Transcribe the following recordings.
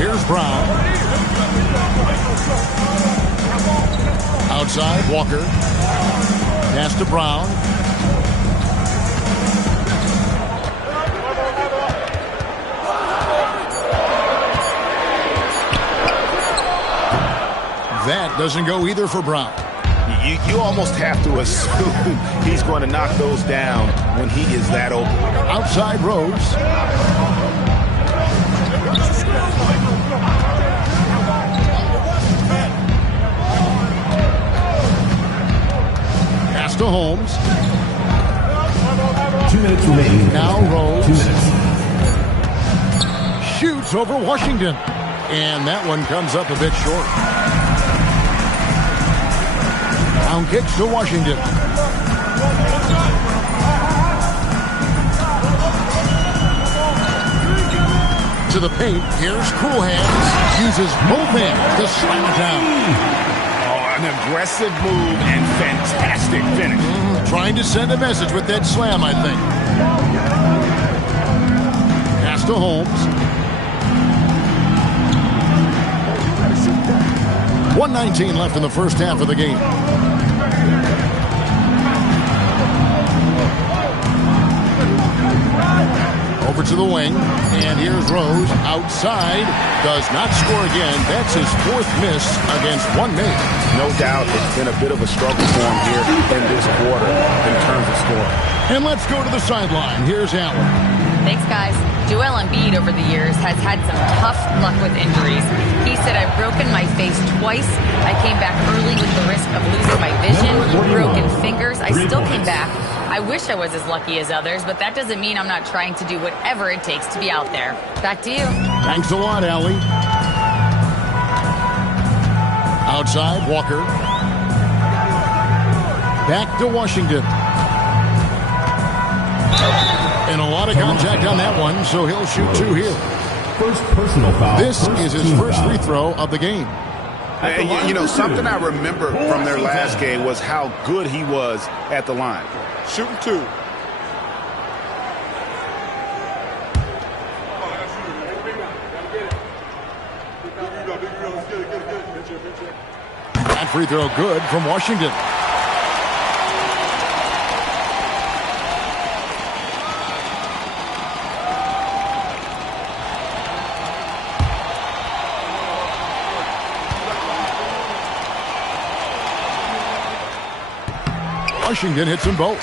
here's Brown. Outside, Walker. Pass to Brown. That doesn't go either for Brown. You almost have to assume he's going to knock those down when he is that open. Outside Rose. Pass to Holmes. 2 minutes remaining. Now Rose. 2 minutes. Shoots over Washington. And that one comes up a bit short. Down kicks to Washington. To the paint. Here's Cool Hands. Uses both hands to slam it down. Oh, an aggressive move and fantastic finish. Trying to send a message with that slam, I think. Pass to Holmes. 1:19 left in the first half of the game. Over to the wing, and here's Rose outside. Does not score again. That's his fourth miss against one mate. No doubt it's been a bit of a struggle for him here in this quarter in terms of scoring. And let's go to the sideline. Here's Allen. Thanks, guys. Joel Embiid over the years has had some tough luck with injuries. He said, I've broken my face twice. I came back early with the risk of losing my vision, broken fingers. I still came back. I wish I was as lucky as others, but that doesn't mean I'm not trying to do whatever it takes to be out there. Back to you. Thanks a lot, Allie. Outside, Walker. Back to Washington. And a lot of contact on that one, so he'll shoot two here. First personal foul. This is his first free throw of the game. You know, something I remember from their last game was how good he was at the line. Shooting two. That free throw good from Washington. Washington hits them both.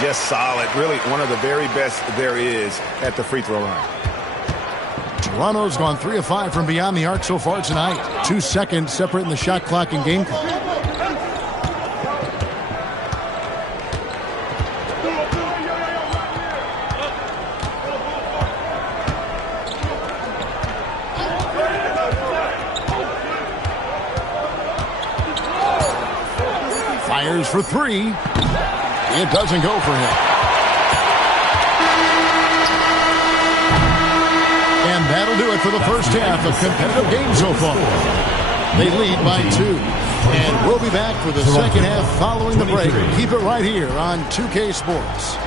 Just solid. Really one of the very best there is at the free throw line. Toronto's gone 3 of 5 from beyond the arc so far tonight. 2 seconds separating the shot clock and game clock. Fires for 3. It doesn't go for him. And that'll do it for the first half of competitive games so far. They lead by 2. And we'll be back for the second half following the break. Keep it right here on 2K Sports.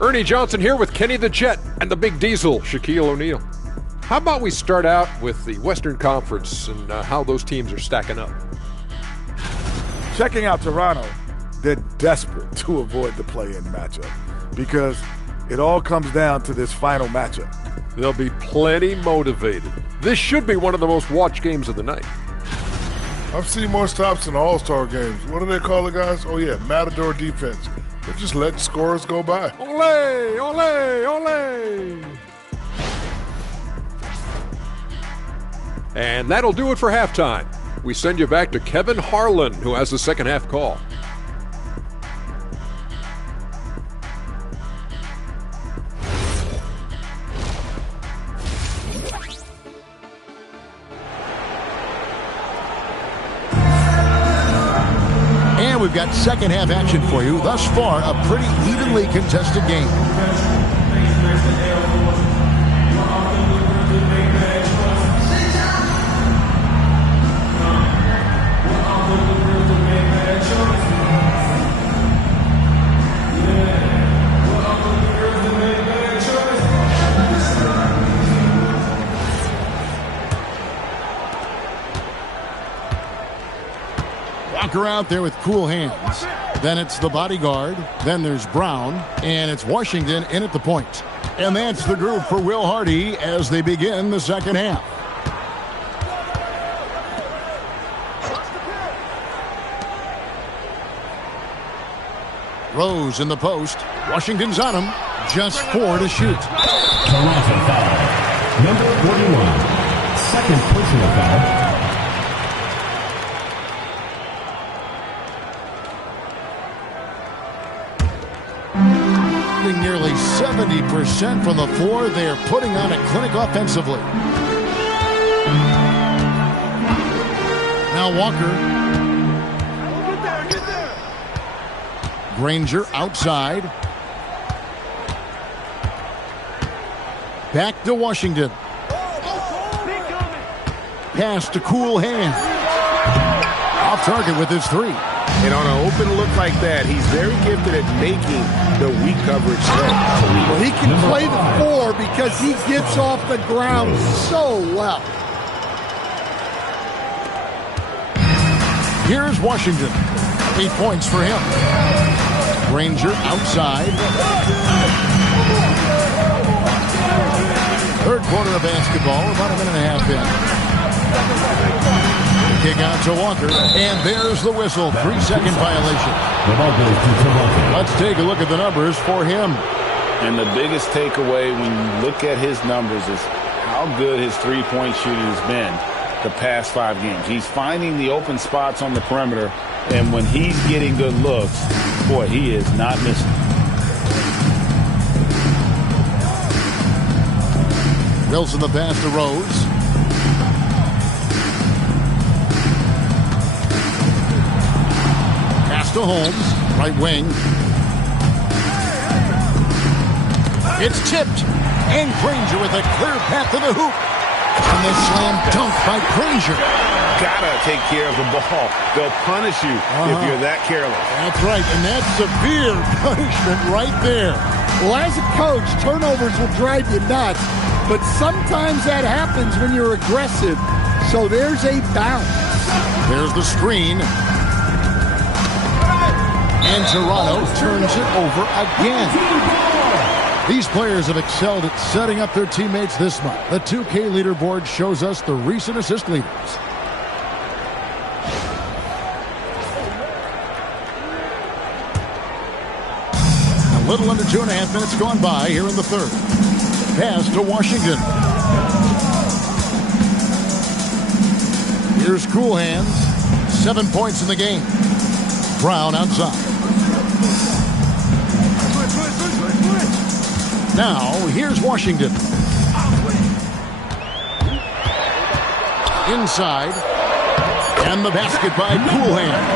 Ernie Johnson here with Kenny the Jet and the Big Diesel, Shaquille O'Neal. How about we start out with the Western Conference and how those teams are stacking up? Checking out Toronto, they're desperate to avoid the play-in matchup because it all comes down to this final matchup. They'll be plenty motivated. This should be one of the most watched games of the night. I've seen more stops in All-Star games. What do they call it, guys? Oh, yeah, Matador defense. They're just letting scorers go by. Ole, ole, ole. And that'll do it for halftime. We send you back to Kevin Harlan, who has the second half call. we've got second half action for you. Thus far, a pretty evenly contested game. Walker out there with cool hands. Then it's the bodyguard. Then there's Brown. And it's Washington in at the point. And that's the group for Will Hardy as they begin the second half. Rose in the post. Washington's on him. Just 4 to shoot. Toronto foul. Number 41. Second personal foul. Nearly 70% from the floor. They're putting on a clinic offensively. Now Walker. Granger outside. Back to Washington. Pass to cool hand. Off target with his 3. And on an open look like that, he's very gifted at making the weak coverage play. Well, he can play the 4 because he gets off the ground so well. Here's Washington. 8 points for him. Granger outside. Third quarter of basketball, about a minute and a half in. Kick out to Walker, and there's the whistle. 3-second violation. The ball goes to Toronto. Let's take a look at the numbers for him. And the biggest takeaway when you look at his numbers is how good his three-point shooting has been the past 5 games. He's finding the open spots on the perimeter, and when he's getting good looks, boy, he is not missing. Wilson the pass to Rose. To Holmes, right wing. It's tipped, and Granger with a clear path to the hoop. And the slam dunk by Granger. Gotta take care of the ball. They'll punish you if you're that careless. That's right, and that's severe punishment right there. Well, as a coach, turnovers will drive you nuts, but sometimes that happens when you're aggressive. So there's a bounce. There's the screen. And Toronto turns it over again. These players have excelled at setting up their teammates this month. The 2K leaderboard shows us the recent assist leaders. A little under 2.5 minutes gone by here in the third. Pass to Washington. Here's Cool Hands. 7 points in the game. Brown outside. Now, here's Washington. Inside. And the basket by Cool Hand.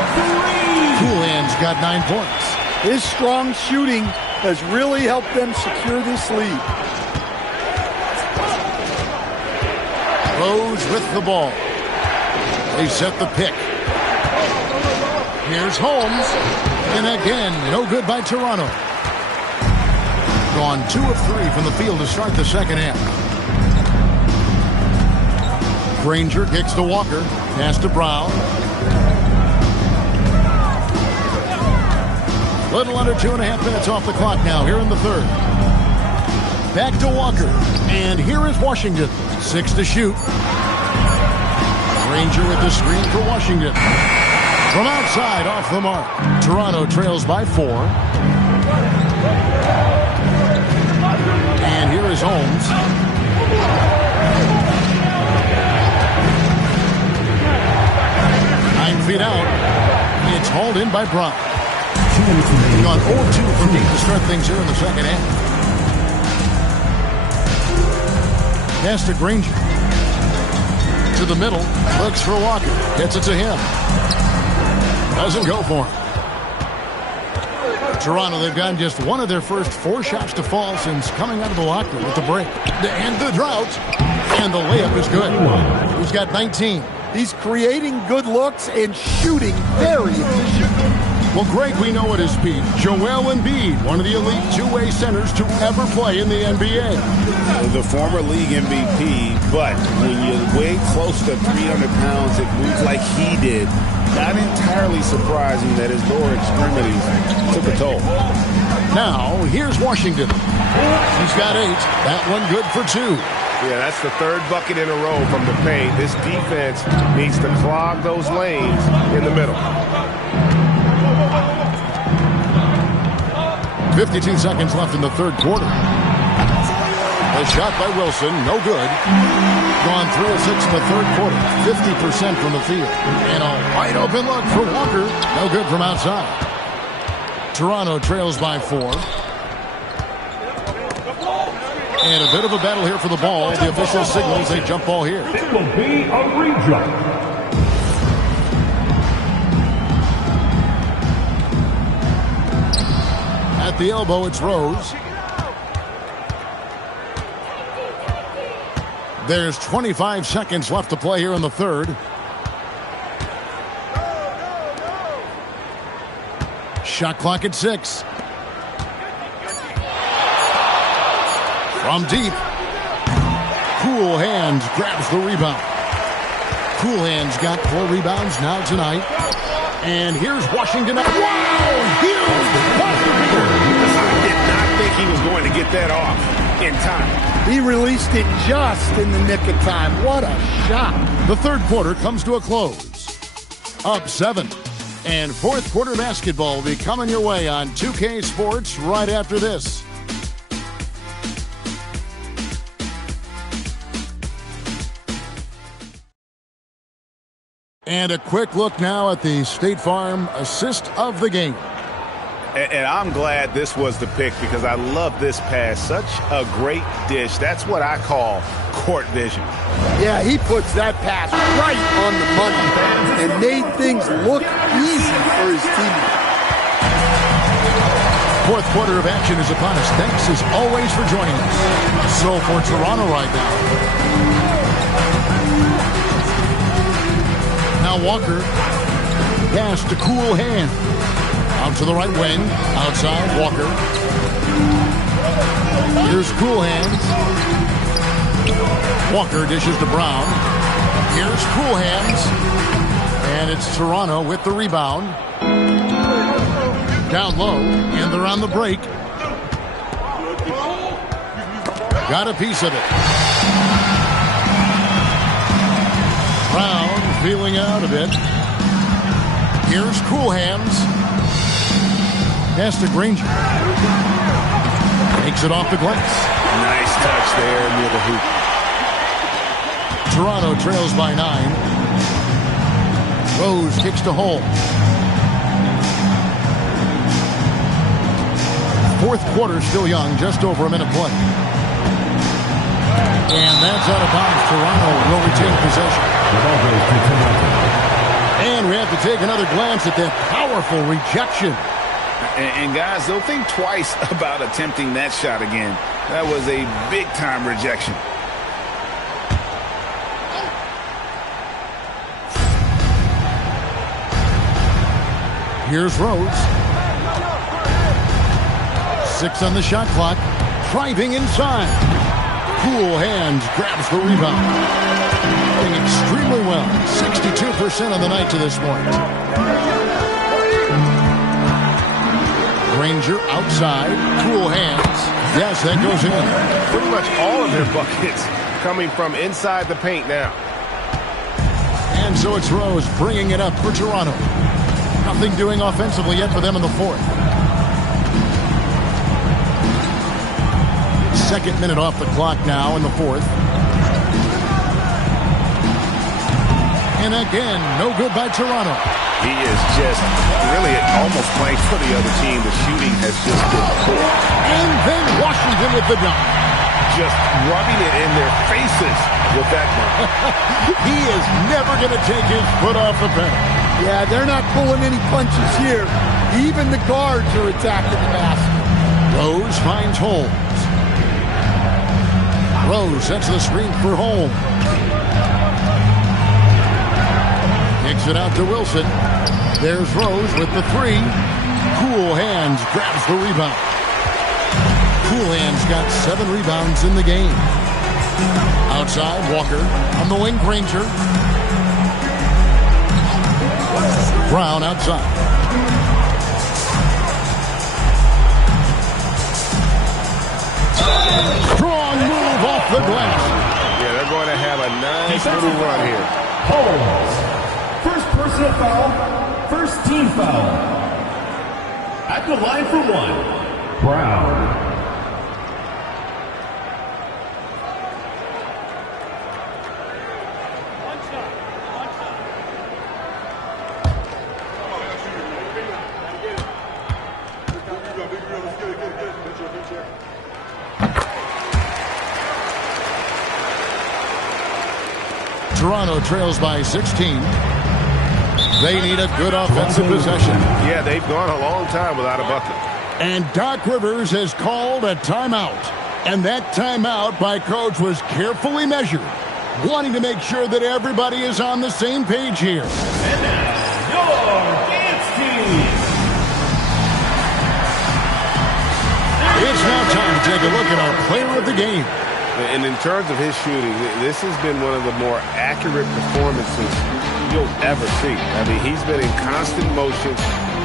Cool Hand's got 9 points. His strong shooting has really helped them secure this lead. Rose with the ball. They set the pick. Here's Holmes. And again, no good by Toronto. Gone 2 of 3 from the field to start the second half. Granger kicks to Walker. Pass to Brown. Little under 2.5 minutes off the clock now here in the third. Back to Walker. And here is Washington. 6 to shoot. Granger with the screen for Washington. From outside, off the mark. Toronto trails by 4. And here is Holmes. Feet out. It's hauled in by Brown. Gone 0-2 from deep to start things here in the second half. Pass to Granger. To the middle. Looks for Walker. Gets it to him. Doesn't go for him. Toronto, they've gotten just one of their first 4 shots to fall since coming out of the locker room with the break. And the drought. And the layup is good. Who's got 19? He's creating good looks and shooting very efficient. Well, Greg, we know at his speed. Joel Embiid, one of the elite two-way centers to ever play in the NBA. The former league MVP, but when you weigh close to 300 pounds, it moves like he did. Not entirely surprising that his lower extremities took a toll. Now, here's Washington. He's got 8. That one good for 2. Yeah, that's the 3rd bucket in a row from the paint. This defense needs to clog those lanes in the middle. 52 seconds left in the 3rd quarter. A shot by Wilson, no good. Gone 3 of 6 in the 3rd quarter. 50% from the field. And a wide open look for Walker. No good from outside. Toronto trails by 4. And a bit of a battle here for the ball. The official signals a jump ball here. It will be a re-jump. At the elbow, it's Rose. There's 25 seconds left to play here in the 3rd. Shot clock at 6. From deep. Cool Hands grabs the rebound. Cool Hands got 4 rebounds now tonight. And here's Washington. Wow! Huge Washington! I did not think he was going to get that off in time. He released it just in the nick of time. What a shot. The 3rd quarter comes to a close. Up 7. And 4th quarter basketball will be coming your way on 2K Sports right after this. And a quick look now at the State Farm assist of the game. And I'm glad this was the pick because I love this pass. Such a great dish. That's what I call court vision. Yeah, he puts that pass right on the money and made things look easy for his teammates. 4th quarter of action is upon us. Thanks as always for joining us. So for Toronto right now Walker. Pass to Cool Hand. Out to the right wing. Outside, Walker. Here's Cool Hands. Walker dishes to Brown. Here's Cool Hands. And it's Toronto with the rebound. Down low, and they're on the break. Got a piece of it. Brown feeling out a bit. Here's Cool Hands. Pass to Granger. Takes it off the glass. Nice touch there near the hoop. Toronto trails by 9. Rose kicks to Hall. 4th quarter still young, just over a minute play. And that's out of bounds. Toronto will retain possession. And we have to take another glance at that powerful rejection. And guys, they'll think twice about attempting that shot again. That was a big-time rejection. Here's Rose. 6 on the shot clock. Driving inside. Cool Hands grabs the rebound. Playing extremely well. 62% on the night to this point. Granger outside. Cool Hands. Yes, that goes in. Pretty much all of their buckets coming from inside the paint now. And so it's Rose bringing it up for Toronto. Nothing doing offensively yet for them in the 4th. 2nd minute off the clock now in the 4th. And again, no good by Toronto. He is just really almost playing for the other team. The shooting has just been poor. And then Washington with the dunk. Just rubbing it in their faces with that one. He is never going to take his foot off the pedal. Yeah, they're not pulling any punches here. Even the guards are attacking the basket. Rose finds Holmes. Rose sets the screen for Holmes. Kicks it out to Wilson. There's Rose with the three. Cool Hands grabs the rebound. Cool Hands got 7 rebounds in the game. Outside, Walker on the wing, Granger. Brown outside. Strong move off the glass. Yeah, they're going to have a nice little run here. Holmes. First personal foul. First team foul. At the line for 1. Brown. Toronto trails by 16. They need a good offensive possession. Yeah, they've gone a long time without a bucket. And Doc Rivers has called a timeout. And that timeout by Coach was carefully measured, wanting to make sure that everybody is on the same page here. And now, your dance team. It's now time to take a look at our player of the game. And in terms of his shooting, this has been one of the more accurate performances you'll ever see. I mean, he's been in constant motion,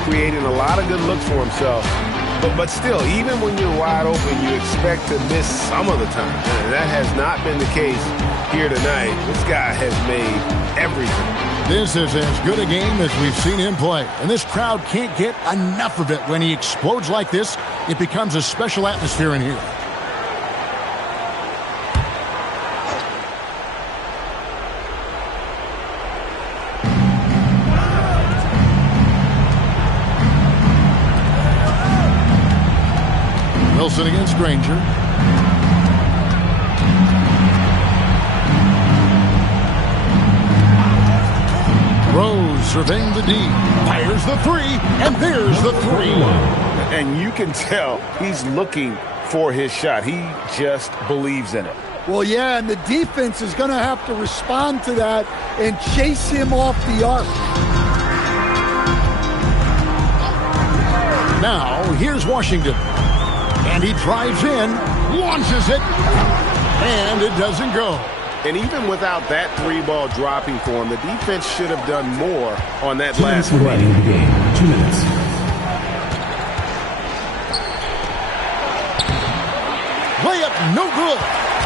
creating a lot of good looks for himself. But still, even when you're wide open, you expect to miss some of the time. And that has not been the case here tonight. This guy has made everything. This is as good a game as we've seen him play. And this crowd can't get enough of it. When he explodes like this, it becomes a special atmosphere in here. Wilson against Granger. Rose surveying the D. Fires the three, and there's the three. And you can tell he's looking for his shot. He just believes in it. Well, yeah, and the defense is going to have to respond to that and chase him off the arc. Now, here's Washington. And he drives in, launches it, and it doesn't go. And even without that 3-ball dropping for him, the defense should have done more on that last one. The game. 2 minutes. Layup, no good.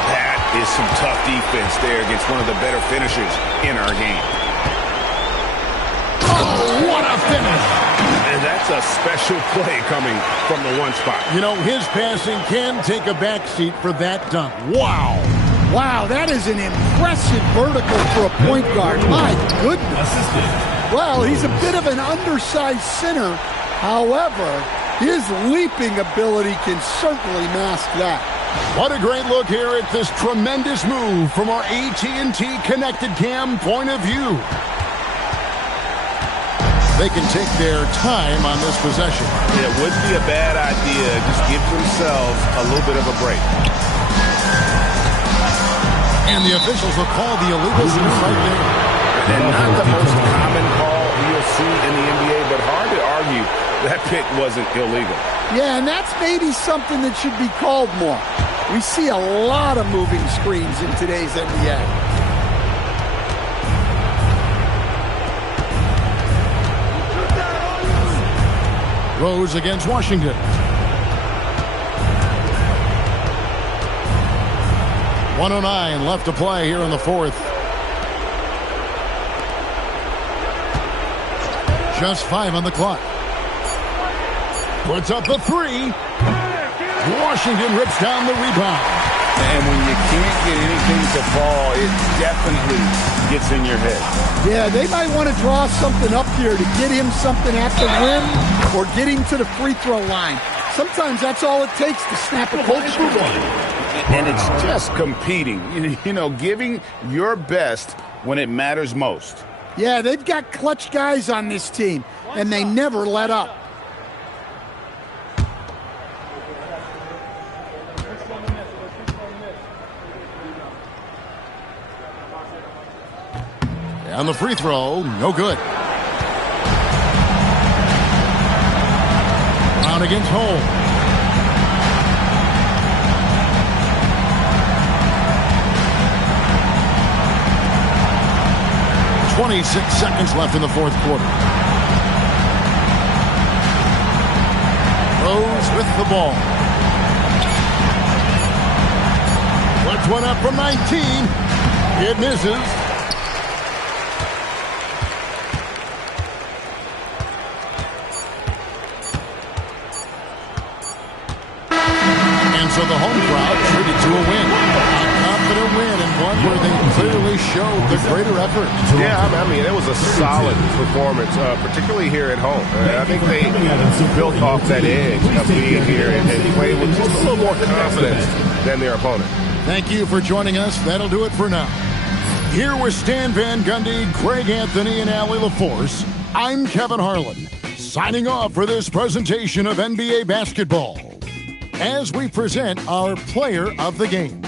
That is some tough defense there against one of the better finishers in our game. Oh, what a finish. And that's a special play coming from the one spot. You know, his passing can take a backseat for that dunk. Wow. Wow, that is an impressive vertical for a point guard. My goodness. Well, he's a bit of an undersized center. However, his leaping ability can certainly mask that. What a great look here at this tremendous move from our AT&T Connected Cam point of view. They can take their time on this possession. It wouldn't be a bad idea. Just give themselves a little bit of a break. And the officials will call the illegal shot right there. And not the most common call you'll see in the NBA, but hard to argue that pick wasn't illegal. Yeah, and that's maybe something that should be called more. We see a lot of moving screens in today's NBA. Rose against Washington. .109 left to play here in the fourth. Just 5 on the clock. Puts up the three. Washington rips down the rebound. And when you can't get anything to fall, it definitely gets in your head. Yeah, they might want to draw something up here to get him something at the rim or get him to the free throw line. Sometimes that's all it takes to snap a coach. And it's just competing, you know, giving your best when it matters most. Yeah, they've got clutch guys on this team, and they never let up. And the free throw, no good. Brown against Holmes. .26 seconds left in the fourth quarter. Rose with the ball. Puts one up from 19. It misses. So the home crowd treated to a win. A confident win, and one where they clearly showed the greater effort. Yeah, I mean, it was a solid performance, particularly here at home. I think they built off that edge of being here and played with just a little more confidence than their opponent. Thank you for joining us. That'll do it for now. Here with Stan Van Gundy, Greg Anthony, and Allie LaForce, I'm Kevin Harlan, signing off for this presentation of NBA basketball, as we present our player of the game.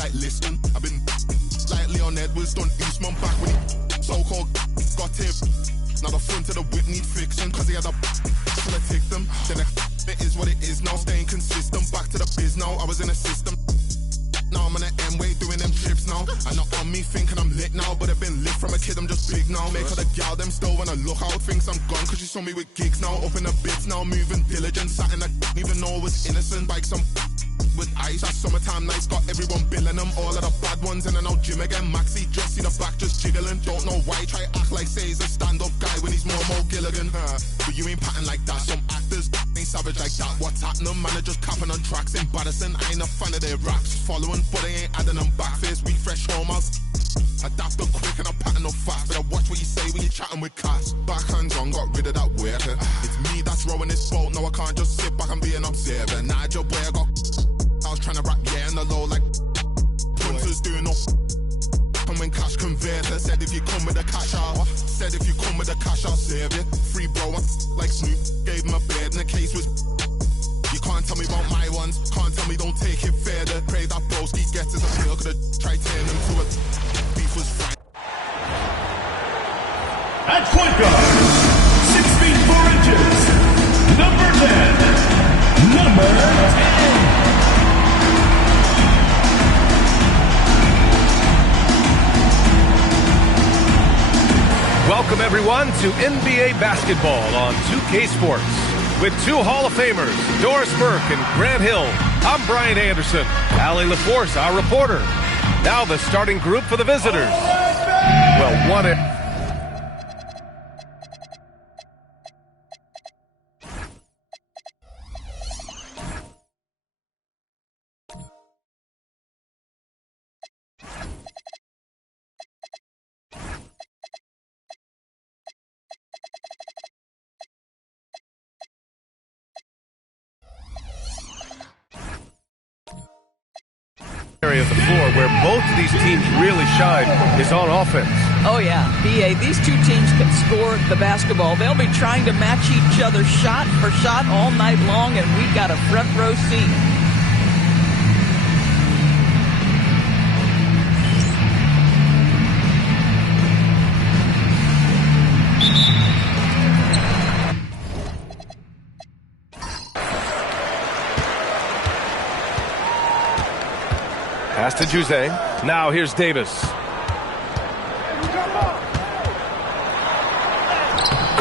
Like, listen, I've been like Leon Edwards, done Eastman back when he so-called got him. Now the front of the whip need fixing, cause he had a full of tick them. Then it is what it is now, staying consistent. Back to the biz now, I was in a system. Now I'm on the M-way doing them trips now. And not on me thinking I'm lit now, but I've been lit from a kid, I'm just big now. Make all the gal them still wanna look out, thinks I'm gone, cause she saw me with gigs now. Up in the bits now, moving diligent, sat in a even know I was innocent. Bikes on with ice, that summertime nights got everyone billing them. All of the bad ones in and out gym again. Maxi just see the back just jiggling. Don't know why, try act like say he's a stand-up guy when he's more Gilligan. But you ain't patting like that, some actors ain't savage like that. What's happening, man, are just capping on tracks. Embarrassing, I ain't a fan of their raps. Following, but they ain't adding them back. Face week, fresh home, I'll adapt them quick and I'm patting up fast. But I watch what you say when you're chatting with cats. Backhands on, got rid of that worker. It's me that's rowing this boat, no I can't just sit back and be an observer. Nigel boy, I got I was trying to rap, yeah, in the low like punters doing no. And when cash converter said if you come with the cash out, said if you come with the cash I'll serve you. Free bro, like Snoop, gave him a bed and the case was. You can't tell me about my ones, can't tell me don't take it further. Pray that broski gets his appeal, could've tried turning him to a beef was fine. At point guard, 6 feet 4 inches, number 10, number 10. Welcome, everyone, to NBA basketball on 2K Sports. With two Hall of Famers, Doris Burke and Grant Hill, I'm Brian Anderson. Allie LaForce, our reporter. Now the starting group for the visitors. Well, area of the floor where both of these teams really shine is on offense. Oh, yeah. BA, these two teams can score the basketball. They'll be trying to match each other shot for shot all night long, and we've got a front row seat. Pass to Jose. Now here's Davis.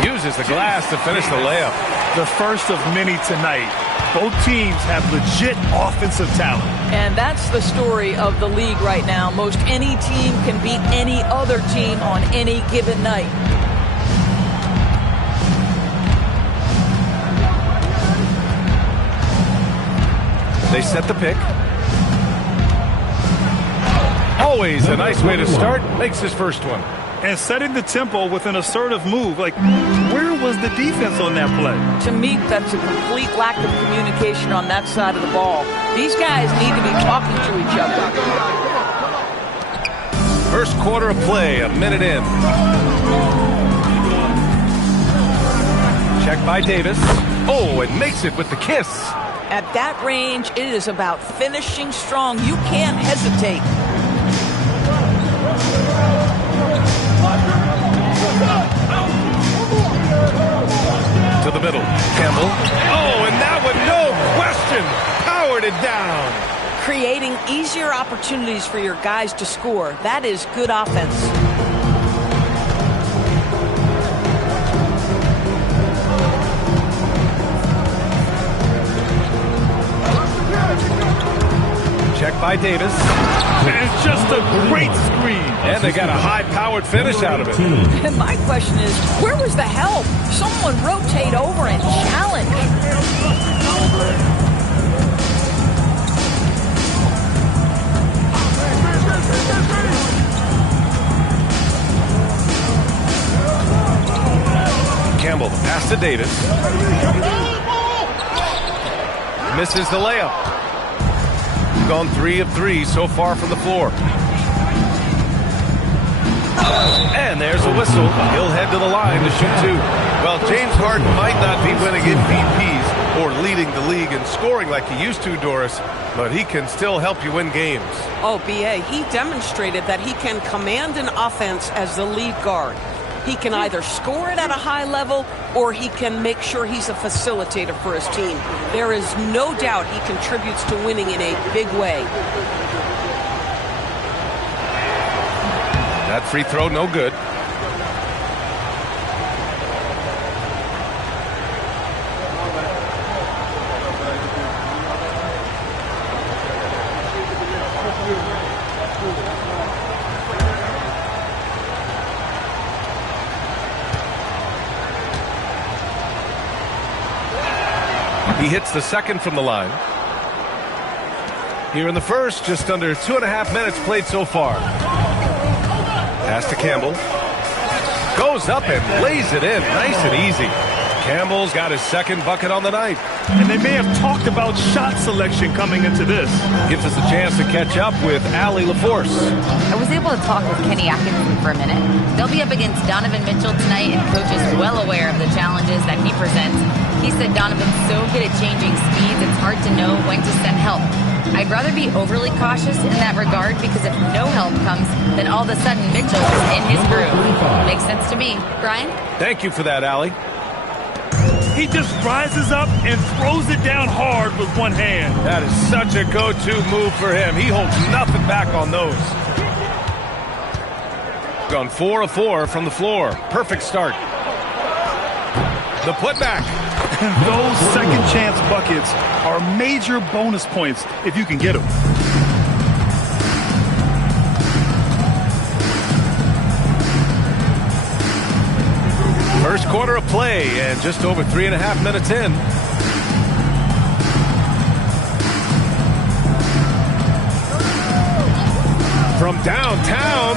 Uses the glass to finish the layup. The first of many tonight. Both teams have legit offensive talent. And that's the story of the league right now. Most any team can beat any other team on any given night. They set the pick. Always a nice way to start. Makes his first one. And setting the tempo with an assertive move. Like, where was the defense on that play? To me, that's a complete lack of communication on that side of the ball. These guys need to be talking to each other. First quarter of play, a minute in. Check by Davis. Oh, and makes it with the kiss. At that range, it is about finishing strong. You can't hesitate. To the middle. Campbell. Oh, and that one, no question, powered it down. Creating easier opportunities for your guys to score. That is good offense. Check by Davis. And just a great screen. And they got a high-powered finish out of it. And my question is, where was the help? Someone rotate over and challenge. Campbell, pass to Davis. Misses the layup. Gone 3 of 3 so far from the floor. And there's a whistle. He'll head to the line to shoot 2. Well, James Harden might not be winning MVPs or leading the league in scoring like he used to, Doris, but he can still help you win games. Oh, BA, he demonstrated that he can command an offense as the lead guard. He can either score it at a high level or he can make sure he's a facilitator for his team. There is no doubt he contributes to winning in a big way. That free throw, no good. He hits the second from the line. Here in the first, just under 2.5 minutes played so far. Pass to Campbell. Goes up and lays it in. Nice and easy. Campbell's got his second bucket on the night. And they may have talked about shot selection coming into this. Gives us a chance to catch up with Allie LaForce. I was able to talk with Kenny Atkinson for a minute. They'll be up against Donovan Mitchell tonight, and Coach is well aware of the challenges that he presents. He said Donovan's so good at changing speeds, it's hard to know when to send help. I'd rather be overly cautious in that regard because if no help comes, then all of a sudden Mitchell is in his groove. Makes sense to me. Brian? Thank you for that, Allie. He just rises up and throws it down hard with one hand. That is such a go-to move for him. He holds nothing back on those. Gone 4 of 4 from the floor. Perfect start. The putback. Those second chance buckets are major bonus points if you can get them. First quarter of play and just over 3.5 minutes in. From downtown,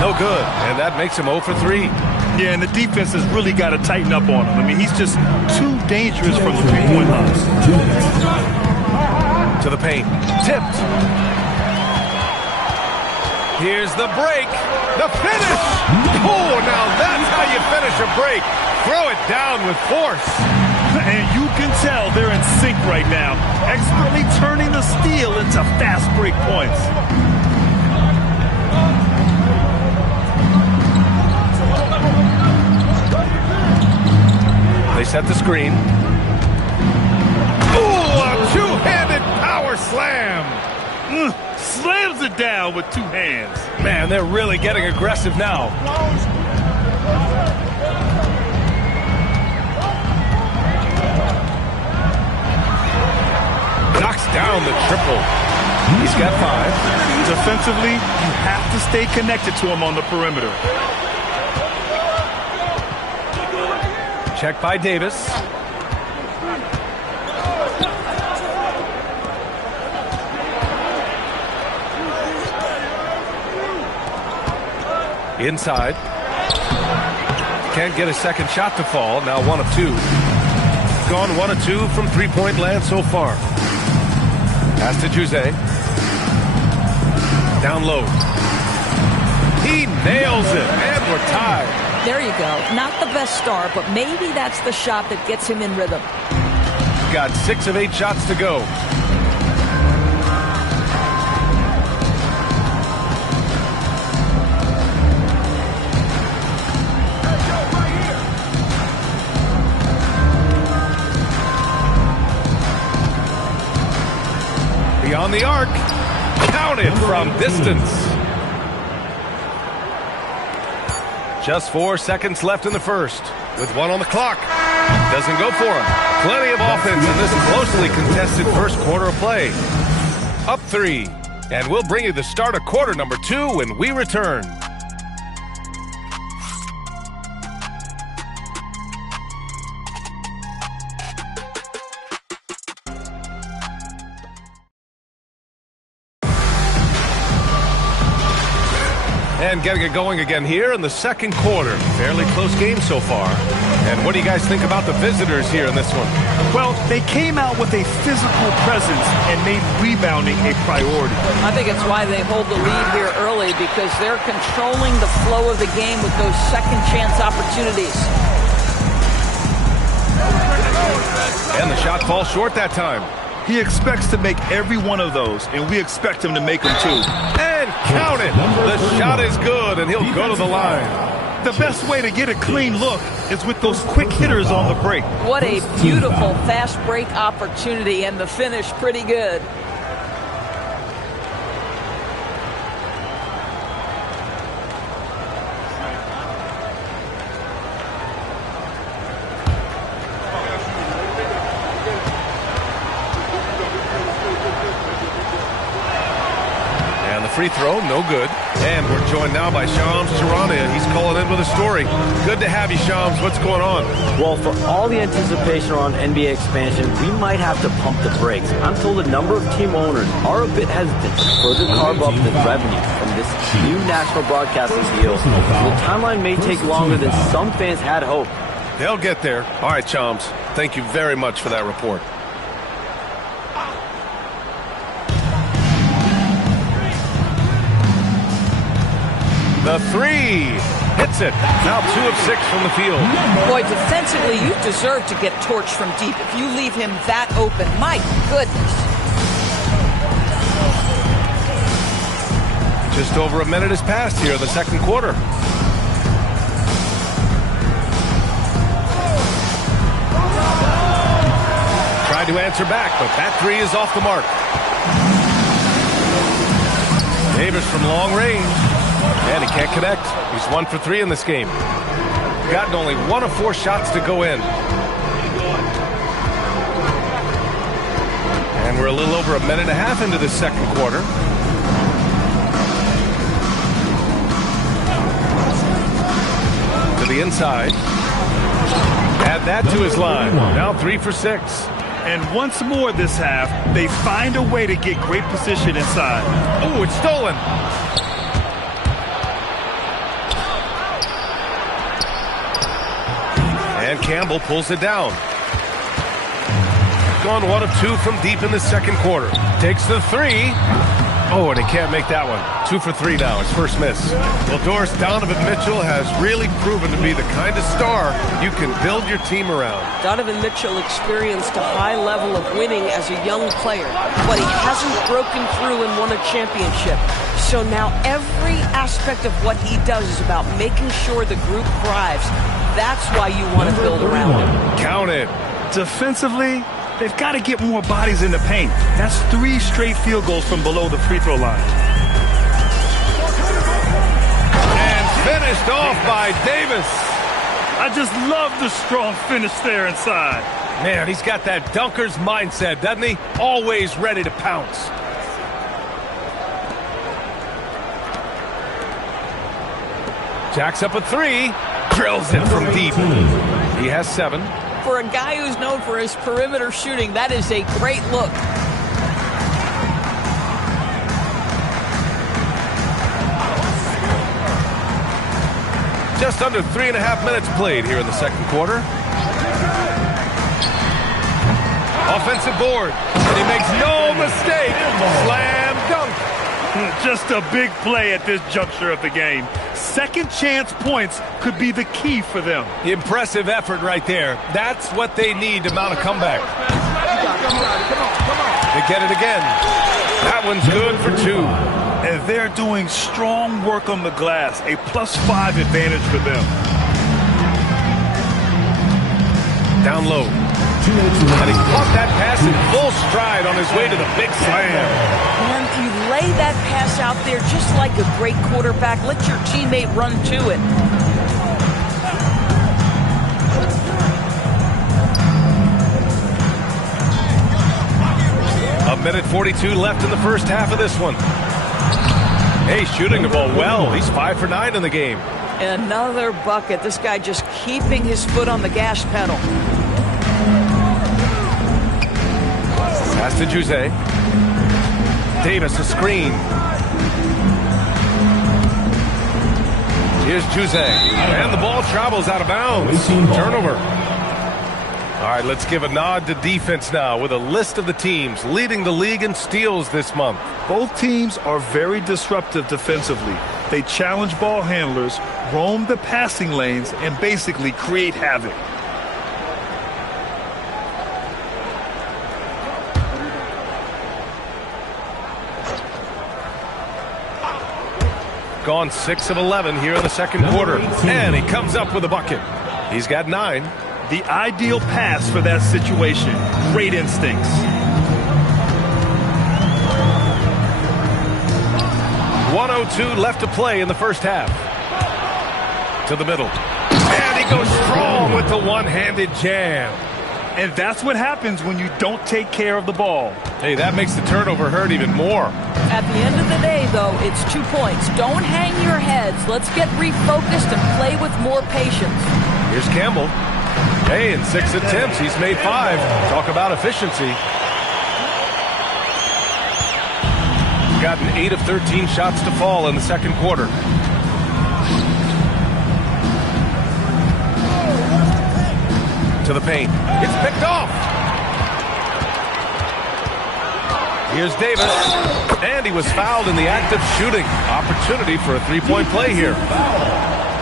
no good, and that makes him 0 for 3. Yeah, and the defense has really got to tighten up on him. I mean, he's just too dangerous from the three-point line. To the paint, tipped. Here's the break. The finish. Oh, now that's how you finish a break. Throw it down with force. And you can tell they're in sync right now, expertly turning the steel into fast break points. They set the screen. Ooh, a two-handed power slam. Slams it down with two hands. Man, they're really getting aggressive now. Knocks down the triple. He's got 5. Defensively, you have to stay connected to him on the perimeter. Check by Davis. Inside. Can't get a second shot to fall. Now 1 of 2. Gone 1 of 2 from three-point land so far. Pass to Jose. Down low. He nails it, and we're tied. There you go. Not the best start, but maybe that's the shot that gets him in rhythm. Got 6 of 8 shots to go. Beyond the arc. Counted from distance. Just 4 seconds left in the first. With 1 on the clock. Doesn't go for him. Plenty of offense in this closely contested first quarter of play. Up 3. And we'll bring you the start of quarter number 2 when we return. And getting it going again here in the second quarter. Fairly close game so far. And what do you guys think about the visitors here in this one? Well, they came out with a physical presence and made rebounding a priority. I think it's why they hold the lead here early, because they're controlling the flow of the game with those second chance opportunities. And the shot falls short that time. He expects to make every one of those, and we expect him to make them too. And count it. The shot is good, and he'll go to the line. The best way to get a clean look is with those quick hitters on the break. What a beautiful fast break opportunity, and the finish pretty good. Free throw, no good. And we're joined now by Shams Charania. He's calling in with a story. Good to have you, Shams. What's going on? Well, for all the anticipation around NBA expansion, we might have to pump the brakes. I'm told a number of team owners are a bit hesitant to further carve up the revenue from this new national broadcasting deal. So the timeline may take longer than some fans had hoped. They'll get there. All right, Shams. Thank you very much for that report. The 3 hits it. Now 2 of 6 from the field. Boy, defensively, you deserve to get torched from deep if you leave him that open. My goodness. Just over a minute has passed here in the second quarter. Tried to answer back, but that 3 is off the mark. Davis from long range. And he can't connect. He's 1 for 3 in this game. Gotten only 1 of 4 shots to go in. And we're a little over a minute and a half into the second quarter. To the inside. Add that to his line. Now 3 for 6. And once more this half, they find a way to get great position inside. Ooh, it's stolen. And Campbell pulls it down. Gone 1 of 2 from deep in the second quarter. Takes the 3. Oh, and he can't make that one. 2 for 3 now, his first miss. Well, Doris, Donovan Mitchell has really proven to be the kind of star you can build your team around. Donovan Mitchell experienced a high level of winning as a young player, but he hasn't broken through and won a championship. So now every aspect of what he does is about making sure the group thrives. That's why you want to build around him. Count it. Defensively, they've got to get more bodies in the paint. That's 3 straight field goals from below the free throw line. And finished off by Davis. I just love the strong finish there inside. Man, he's got that dunker's mindset, doesn't he? Always ready to pounce. Jacks up a 3. Drills it from deep. He has 7. For a guy who's known for his perimeter shooting, that is a great look. Just under 3.5 minutes played here in the second quarter. Offensive board, and he makes no mistake. Slam dunk. Just a big play at this juncture of the game. Second chance points could be the key for them. Impressive effort right there. That's what they need to mount a comeback. They get it again. That one's good for 2. And they're doing strong work on the glass. A +5 advantage for them. Down low. And he caught that pass in full stride on his way to the big slam. And you lay that pass out there just like a great quarterback. Let your teammate run to it. A minute 42 left in the first half of this one. Hey, shooting the ball well. He's 5 for 9 in the game. Another bucket. This guy just keeping his foot on the gas pedal. Pass to Jose. Davis, a screen. Here's Jose. And the ball travels out of bounds. Turnover. All right, let's give a nod to defense now with a list of the teams leading the league in steals this month. Both teams are very disruptive defensively. They challenge ball handlers, roam the passing lanes, and basically create havoc. Gone 6 of 11 here in the second quarter. And he comes up with a bucket. He's got 9. The ideal pass for that situation. Great instincts. .102 left to play in the first half. To the middle. And he goes strong with the one-handed jam. And that's what happens when you don't take care of the ball. Hey, that makes the turnover hurt even more. At the end of the day, though, it's 2 points. Don't hang your heads. Let's get refocused and play with more patience. Here's Campbell. Hey, in 6 attempts, he's made 5. Talk about efficiency. Gotten 8 of 13 shots to fall in the second quarter. To the paint. It's picked off. Here's Davis. And he was fouled in the act of shooting. Opportunity for a 3-point play here.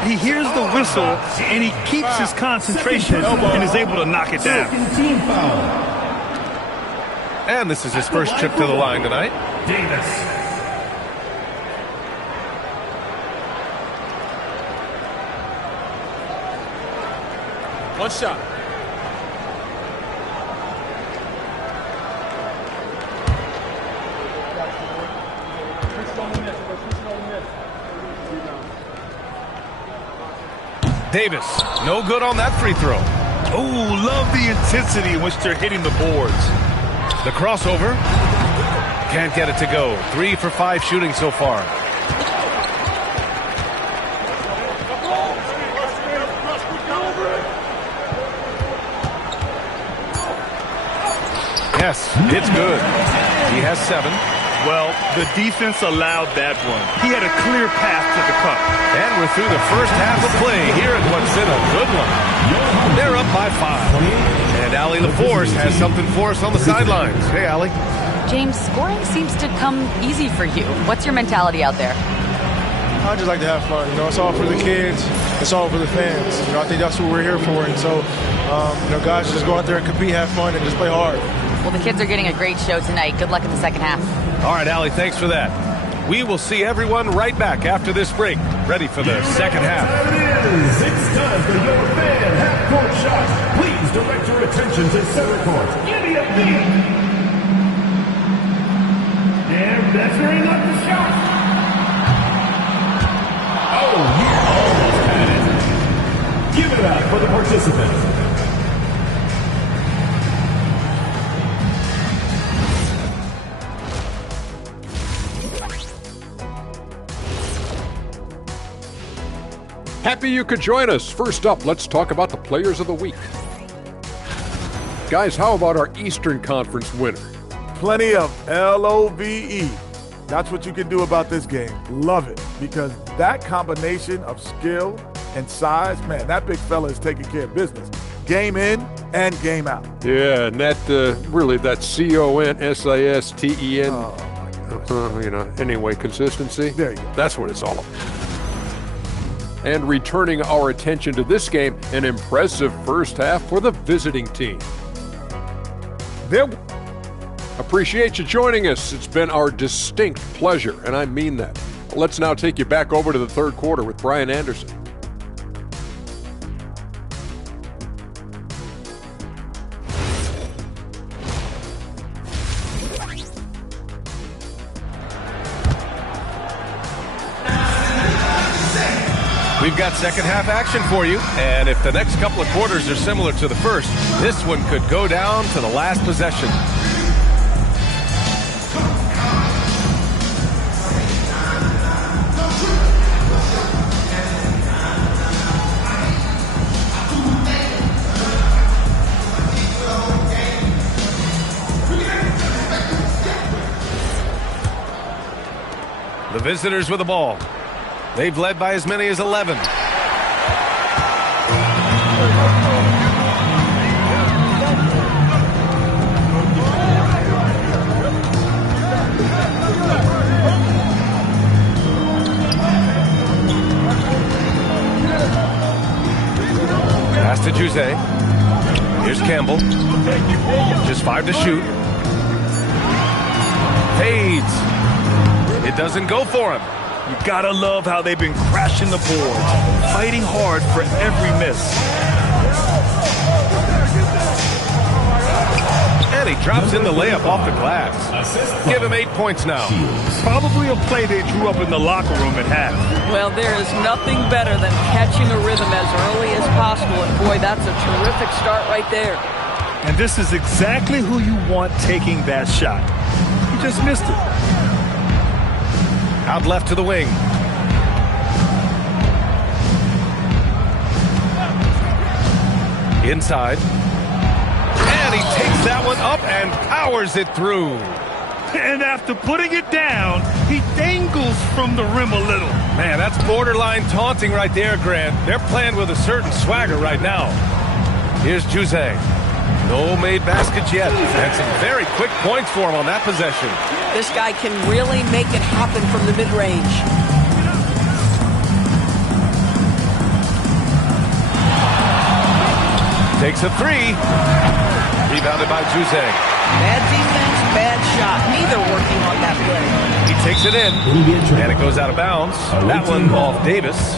He hears the whistle, and he keeps his concentration and is able to knock it down. And this is his first trip to the line tonight. Davis. One shot. Davis, no good on that free throw. Oh, love the intensity in which they're hitting the boards. The crossover. Can't get it to go. 3 for 5 shooting so far. Yes, it's good. He has 7. Well, the defense allowed that one. He had a clear path to the cup. And we're through the first half of play here in what's been a good one. They're up by 5. And Allie LaForce has something for us on the sidelines. Hey, Allie. James, scoring seems to come easy for you. What's your mentality out there? I just like to have fun. It's all for the kids. It's all for the fans. I think that's what we're here for. And so, guys, just go out there and compete, have fun, and just play hard. Well, the kids are getting a great show tonight. Good luck in the second half. All right, Allie, thanks for that. We will see everyone right back after this break, ready for the second half. It's time for your fan half-court shot. Please direct your attention to center court. Give me a beat. They're measuring up the shot. Oh, he almost had it. Give it up for the participants. Happy you could join us. First up, let's talk about the players of the week. Guys, how about our Eastern Conference winner? Plenty of LOVE. That's what you can do about this game. Love it, because that combination of skill and size, man, that big fella is taking care of business. Game in and game out. Yeah, and that really, that CONSISTEN. Oh, my gosh. Anyway, consistency. There you go. That's what it's all about. And returning our attention to this game, an impressive first half for the visiting team. Appreciate you joining us. It's been our distinct pleasure, and I mean that. Let's now take you back over to the third quarter with Brian Anderson. We've got second half action for you, and if the next couple of quarters are similar to the first, this one could go down to the last possession. The visitors with the ball. They've led by as many as 11. Pass to Jose. Here's Campbell. Just 5 to shoot. Fades. It doesn't go for him. You gotta love how they've been crashing the boards, fighting hard for every miss. And he drops in the layup off the glass. Give him 8 points now. Probably a play they drew up in the locker room at half. Well, there is nothing better than catching a rhythm as early as possible, and boy, that's a terrific start right there. And this is exactly who you want taking that shot. He just missed it. Out left to the wing. Inside. And he takes that one up and powers it through. And after putting it down, he dangles from the rim a little. Man, that's borderline taunting right there, Grant. They're playing with a certain swagger right now. Here's Jose. No made baskets yet. And some very quick points for him on that possession. This guy can really make it happen from the mid-range. Takes a three. Rebounded by Jose. Bad defense, bad shot. Neither working on that play. He takes it in, and it goes out of bounds. That one off Davis.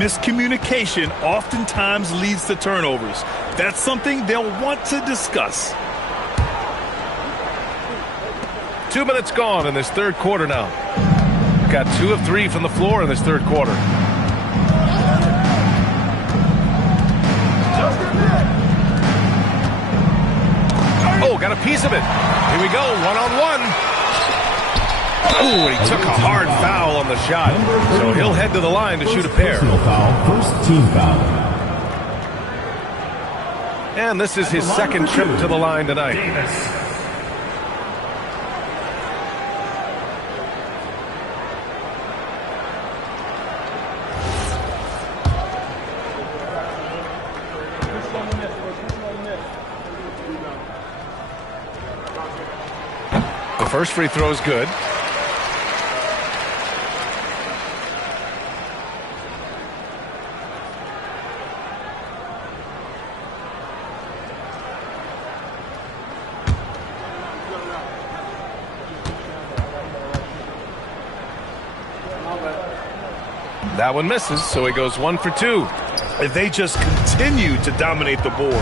Miscommunication oftentimes leads to turnovers. That's something they'll want to discuss. 2 minutes gone in this third quarter now. Got 2 of 3 from the floor in this third quarter. Oh, got a piece of it. Here we go, one-on-one. Oh, he took a hard foul on the shot. So he'll head to the line to shoot a pair. First team foul. And this is his second trip to the line tonight. First free throw is good. That one misses, so he goes 1 for 2. If they just continue to dominate the boards.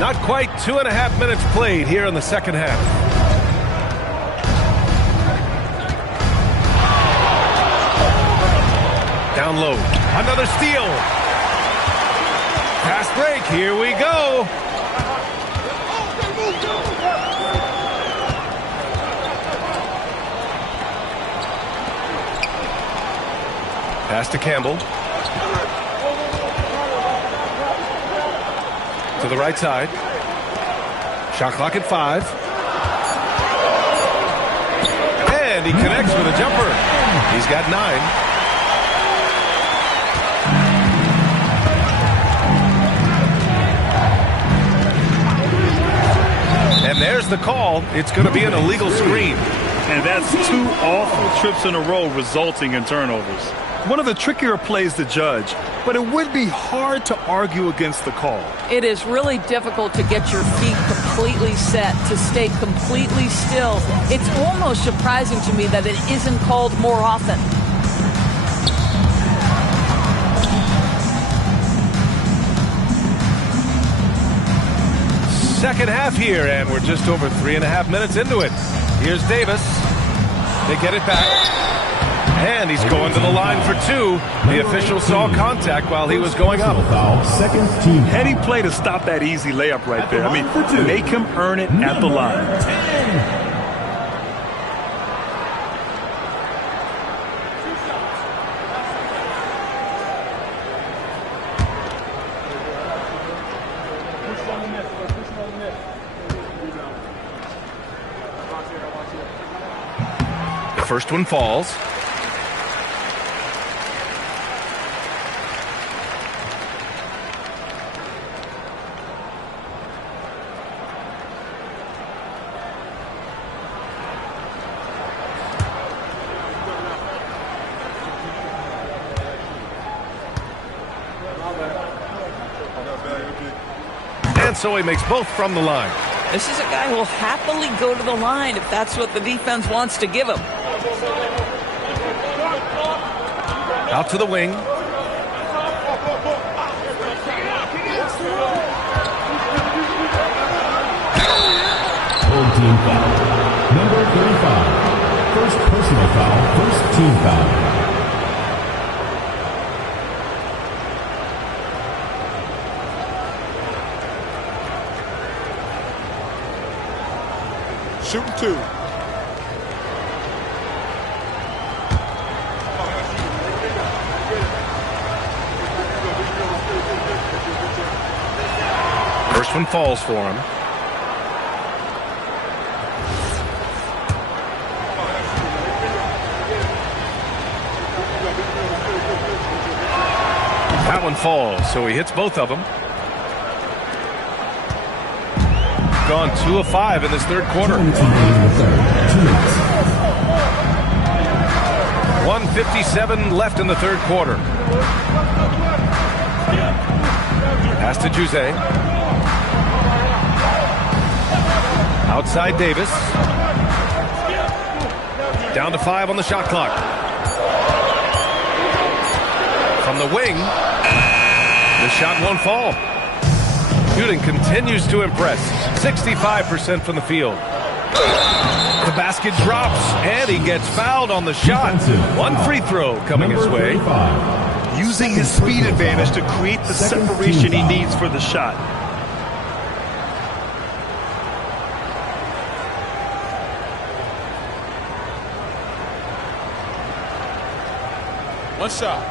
Not quite 2.5 minutes played here in the second half. Down low. Another steal. Fast break. Here we go. Pass to Campbell. To the right side. Shot clock at 5. And he connects with a jumper. He's got 9. And there's the call. It's going to be an illegal screen. And that's 2 awful trips in a row resulting in turnovers. One of the trickier plays to judge, but it would be hard to argue against the call. It is really difficult to get your feet completely set, to stay completely still. It's almost surprising to me that it isn't called more often. Second half here, and we're just over 3.5 minutes into it. Here's Davis. They get it back. And he's going to the line for 2. The official saw contact while he was going up. Second team. Heady play to stop that easy layup right there. I mean, make him earn it at the line. The first one falls. And so he makes both from the line. This is a guy who will happily go to the line if that's what the defense wants to give him. Out to the wing. Home team foul. Number 35. First personal foul. First team foul. Shooting 2. First one falls for him. That one falls, so he hits both of them. Gone 2 of 5 in this third quarter. 1:57 left in the third quarter. Pass to Jose. Outside Davis. Down to 5 on the shot clock. From the wing, the shot won't fall. Shooting continues to impress. 65% from the field. The basket drops, and he gets fouled on the shot. One free throw coming his way. Using his speed advantage to create the separation he needs for the shot. One shot.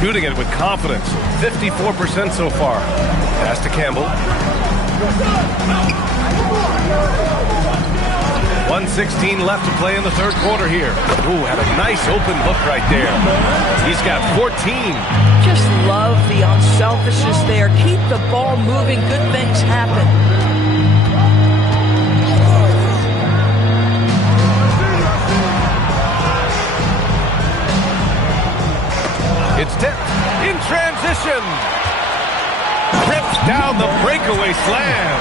Shooting it with confidence. 54% so far. Pass to Campbell. .116 left to play in the third quarter here. Ooh, had a nice open look right there. He's got 14. Just love the unselfishness there. Keep the ball moving. Good things happen. It's tipped in transition. Rips down the breakaway slam.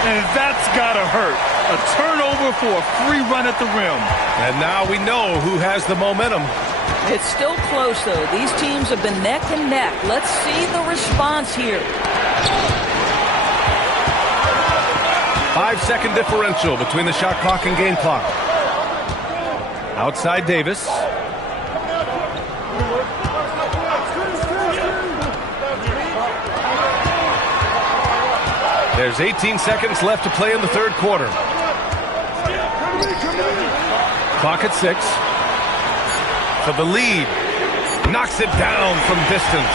And that's gotta hurt. A turnover for a free run at the rim. And now we know who has the momentum. It's still close, though. These teams have been neck and neck. Let's see the response here. 5-second differential between the shot clock and game clock. Outside Davis. There's 18 seconds left to play in the third quarter. Clock at 6. For the lead. Knocks it down from distance.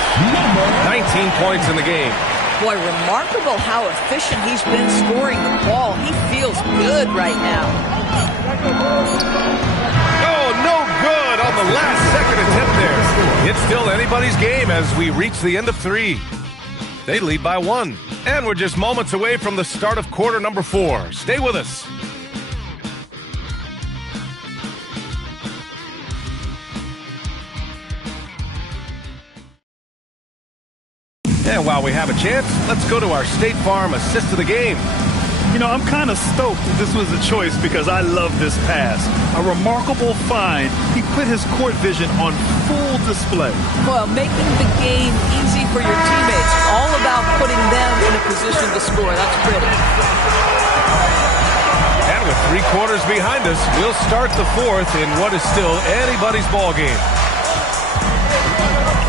19 points in the game. Boy, remarkable how efficient he's been scoring the ball. He feels good right now. Oh, no good on the last second attempt there. It's still anybody's game as we reach the end of 3. They lead by 1. And we're just moments away from the start of quarter number 4. Stay with us. And while we have a chance, let's go to our State Farm assist of the game. You know, I'm kind of stoked that this was a choice because I love this pass. A remarkable find. He put his court vision on full display. Well, making the game easy for your teammates. All about putting them in a position to score. That's pretty. And with 3 quarters behind us, we'll start the 4th in what is still anybody's ball game.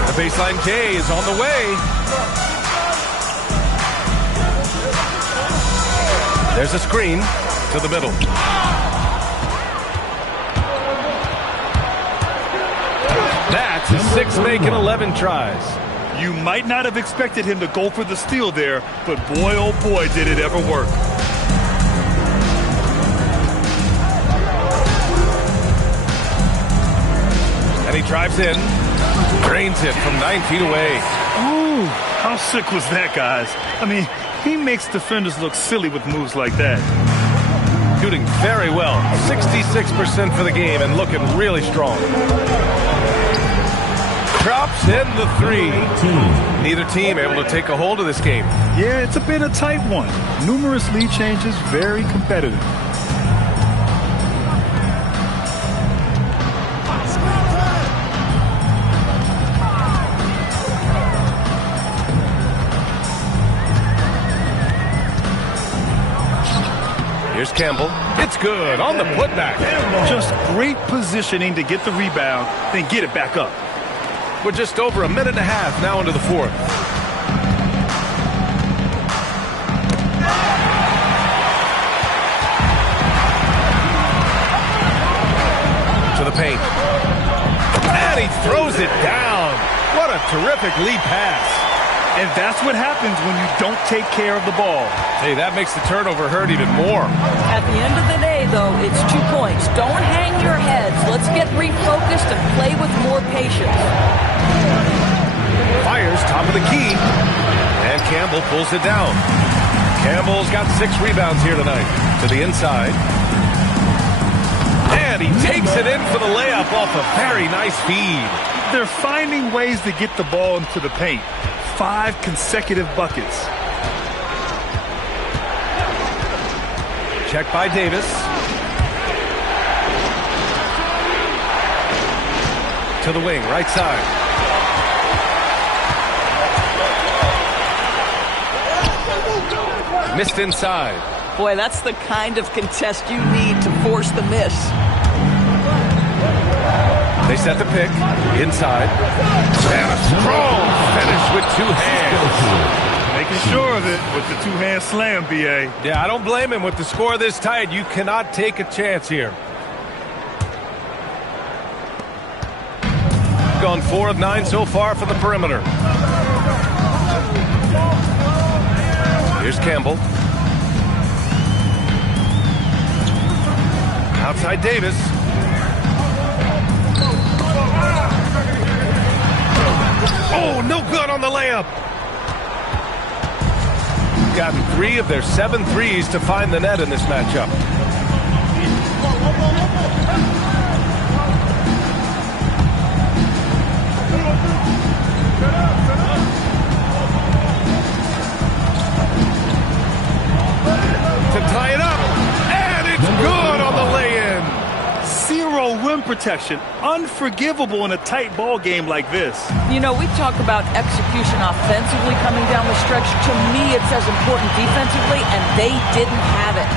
The baseline J is on the way. There's a screen to the middle. That's a 6 making 11 tries. You might not have expected him to go for the steal there, but boy, oh boy, did it ever work. And he drives in, drains it from 9 feet away. Ooh, how sick was that, guys? I mean, he makes defenders look silly with moves like that. Shooting very well. 66% for the game and looking really strong. Drops in the 3. Neither team able to take a hold of this game. Yeah, it's a bit of a tight one. Numerous lead changes, very competitive. Here's Campbell. It's good on the putback. Just great positioning to get the rebound, then get it back up. We're just over a minute and a half now into the 4th. To the paint. And he throws it down. What a terrific lead pass. And that's what happens when you don't take care of the ball. Hey, that makes the turnover hurt even more. At the end of the day, though, it's 2 points. Don't hang your heads. Let's get refocused and play with more patience. Fires top of the key. And Campbell pulls it down. Campbell's got 6 rebounds here tonight. To the inside. And he takes it in for the layup off a very nice feed. They're finding ways to get the ball into the paint. 5 consecutive buckets. Check by Davis. To the wing, right side. Missed inside. Boy, that's the kind of contest you need to force the miss. They set the pick. Inside. And a strong finish with 2 hands. Making sure of it with the 2-hand slam, BA. Yeah, I don't blame him. With the score this tight, you cannot take a chance here. Gone 4 of 9 so far from the perimeter. Here's Campbell. Outside Davis. Oh, no good on the layup. Gotten 3 of their 7 threes to find the net in this matchup. To tie it up, and it's good on the lay-in. 0 rim protection. Unforgivable in a tight ball game like this. You know, we talk about execution offensively coming down the stretch. To me, it's as important defensively, and they didn't have it.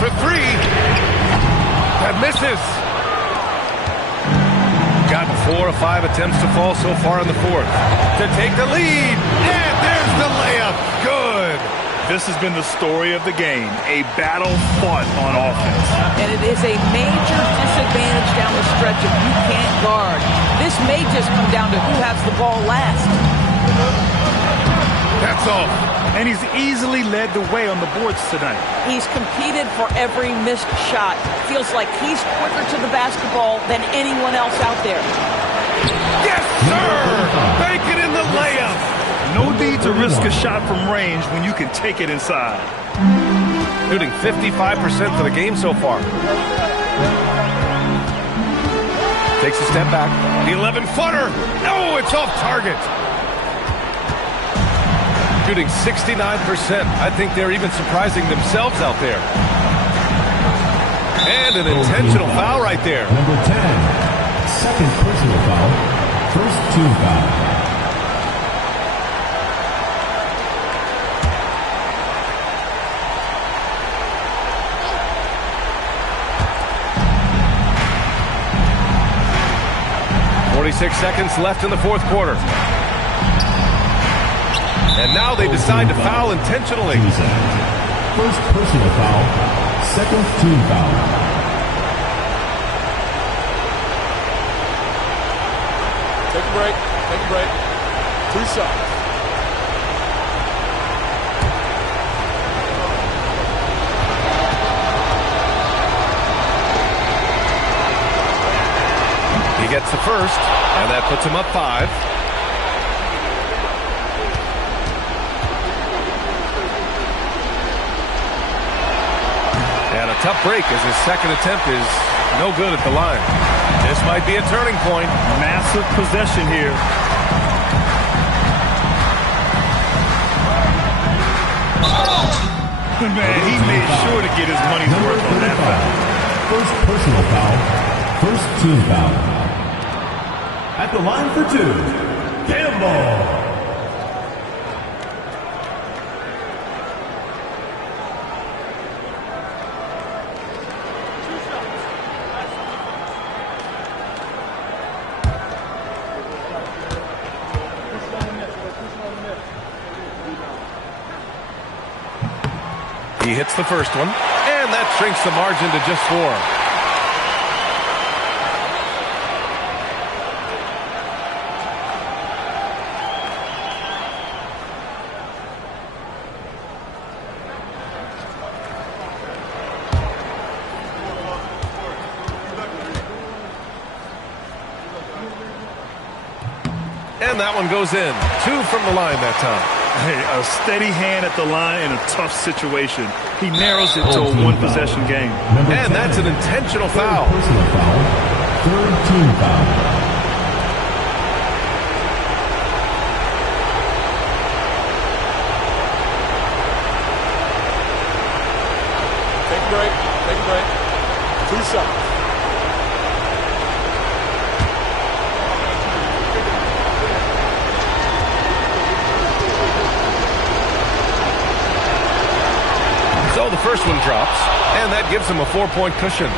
For 3. That misses. Gotten 4 of 5 attempts to fall so far in the 4th. To take the lead, and there's the layup. Good. This has been the story of the game, a battle fought on offense. And it is a major disadvantage down the stretch if you can't guard. This may just come down to who has the ball last. That's all. And he's easily led the way on the boards tonight. He's competed for every missed shot. Feels like he's quicker to the basketball than anyone else out there. Yes, sir! Make it in the layup. No need to risk a shot from range when you can take it inside. Shooting 55% for the game so far. Takes a step back. The 11-footer. Oh, it's off target. Shooting 69%. I think they're even surprising themselves out there. And an intentional foul right there. Number 10, second personal foul, first team foul. .46 seconds left in the 4th quarter. And now they decide to foul intentionally. First personal foul, second team foul. Take a break. Take a break. 2 shots. He gets the first, and that puts him up 5. And a tough break as his second attempt is no good at the line. This might be a turning point. Massive possession here. Man, he made sure to get his money's worth on that foul. First personal foul, first team foul. At the line for 2, Gamble. He hits the first one, and that shrinks the margin to just 4. And that one goes in. 2 from the line that time. Hey, a steady hand at the line in a tough situation. He narrows it to a 1-possession game. And that's an intentional foul. Personal foul, third team foul. Take a break. Take a break. 2 shots. So the first one drops, and that gives him a 4-point cushion.